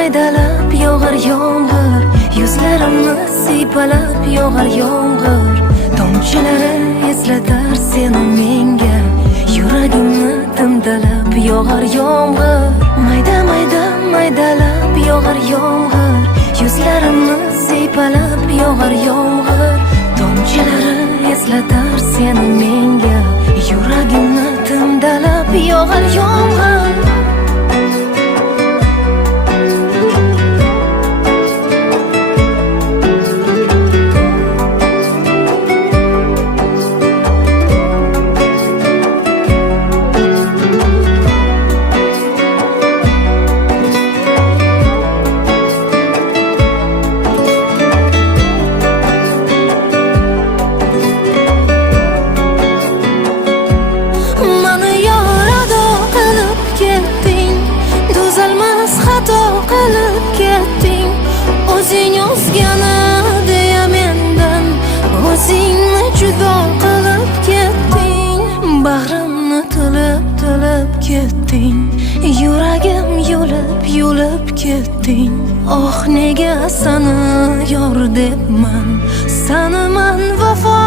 maydalab yog'ar yomg'ir, yuzlarimni siypalab yog'ar yomg'ir. Tomchilari eslatar seni menga, yuragimni timdalab yog'ar yomg'ir. Mayda maydalab yog'ar yomg'ir, yuzlarimni siypalab yog'ar yomg'ir. Tomchilari eslatar seni menga, yuragimni timdalab yog'ar yomg'ir. Qilib ketding, o'zing o'zgani deya mendan, o'zingni judo qilib ketding. Bag'rimni tilib ketding, yuragim yulib ketding. Oh, nega seni yor debman, sanaman vafo